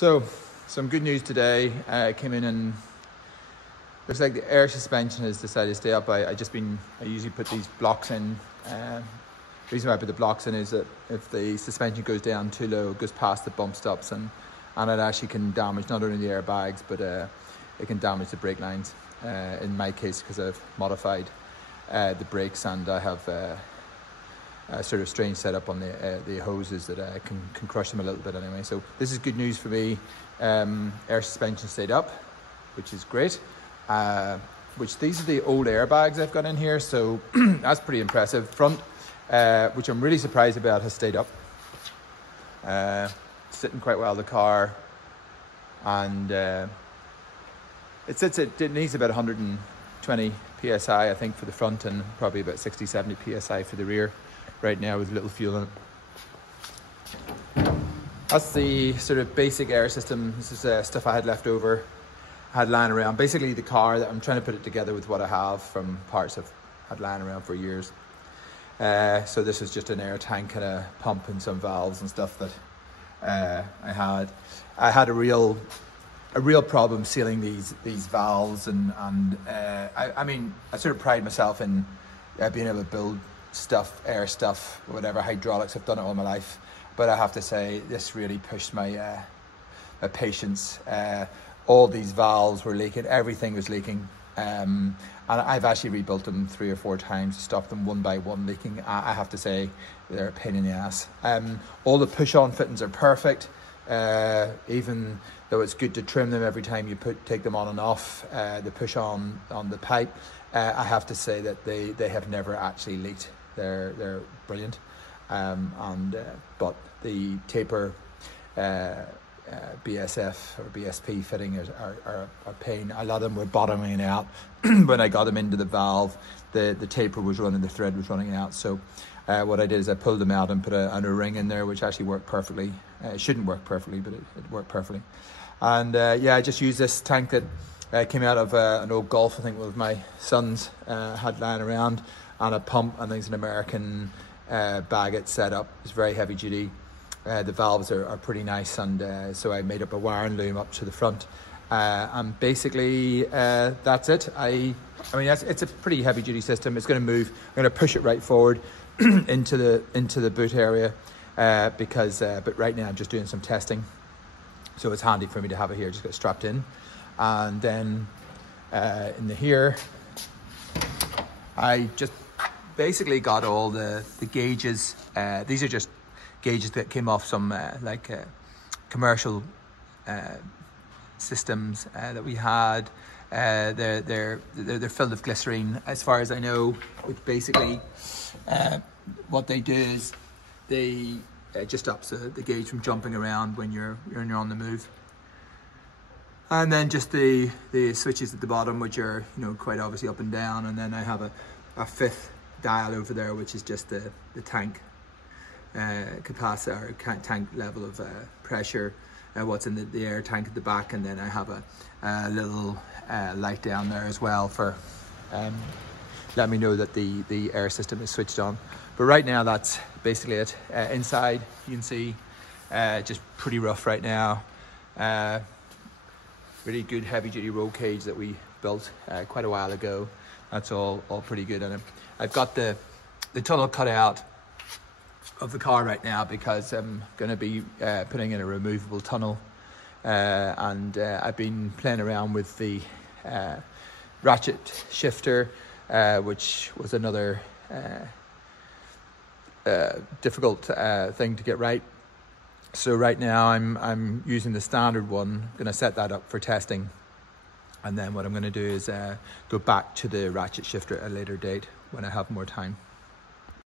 So, some good news today. I came in and looks like the air suspension has decided to stay up. I usually put these blocks in. The reason why I put the blocks in is that if the suspension goes down too low, it goes past the bump stops and it actually can damage not only the airbags, but it can damage the brake lines. In my case, because I've modified the brakes and I have a sort of strange setup on the hoses that can crush them a little bit anyway. So this is good news for me. Air suspension stayed up, which is great. These are the old airbags I've got in here, so that's pretty impressive. Front, which I'm really surprised about, has stayed up. Sitting quite well in the car, and it needs about 120 psi I think for the front, and probably about 60-70 psi for the rear right now with a little fuel in it. That's the sort of basic air system. This is stuff I had left over, had lying around. Basically the car, that I'm trying to put it together with what I have from parts I've had lying around for years. So this is just an air tank and a pump and some valves and stuff that I had. I had a real problem sealing these valves, and I mean, I sort of pride myself in being able to build stuff, air stuff, whatever, hydraulics. I've done it all my life, but I have to say this really pushed my patience. All these valves were leaking, everything was leaking, and I've actually rebuilt them 3 or 4 times to stop them one by one leaking. I have to say they're a pain in the ass. All the push-on fittings are perfect, even though it's good to trim them every time you take them on and off. The push-on the pipe, I have to say that they have never actually leaked. They're brilliant, but the taper BSF or BSP fitting are a pain. A lot of them were bottoming out when I got them into the valve. The taper was running, the thread was running out. So what I did is I pulled them out and put a ring in there, which actually worked perfectly. It shouldn't work perfectly, but it worked perfectly. And yeah, I just used this tank that came out of an old Golf, I think one of my sons had lying around, and a pump. I think it's an American Baggett setup. It's very heavy duty. The valves are pretty nice, and so I made up a wiring loom up to the front, and basically that's it. I mean, it's a pretty heavy duty system. It's going to move. I'm going to push it right forward into the boot area, but right now I'm just doing some testing, so it's handy for me to have it here. Just got strapped in, and then in the here, I just basically got all the gauges. These are just gauges that came off some commercial systems that we had. They're filled with glycerine, as far as I know. Which basically, what they do is they just stops the gauge from jumping around when you're on the move. And then just the switches at the bottom, which are quite obviously up and down. And then I have a 5th dial over there, which is just the tank capacity, or tank level of pressure, what's in the air tank at the back. And then I have a little light down there as well for let me know that the air system is switched on. But right now that's basically it. Inside you can see just pretty rough right now. Really good heavy duty roll cage that we built quite a while ago. That's all pretty good. And I've got the tunnel cut out of the car right now because I'm going to be putting in a removable tunnel, and I've been playing around with the ratchet shifter, which was another difficult thing to get right. So right now I'm using the standard one. I'm going to set that up for testing, and then what I'm going to do is go back to the ratchet shifter at a later date when I have more time.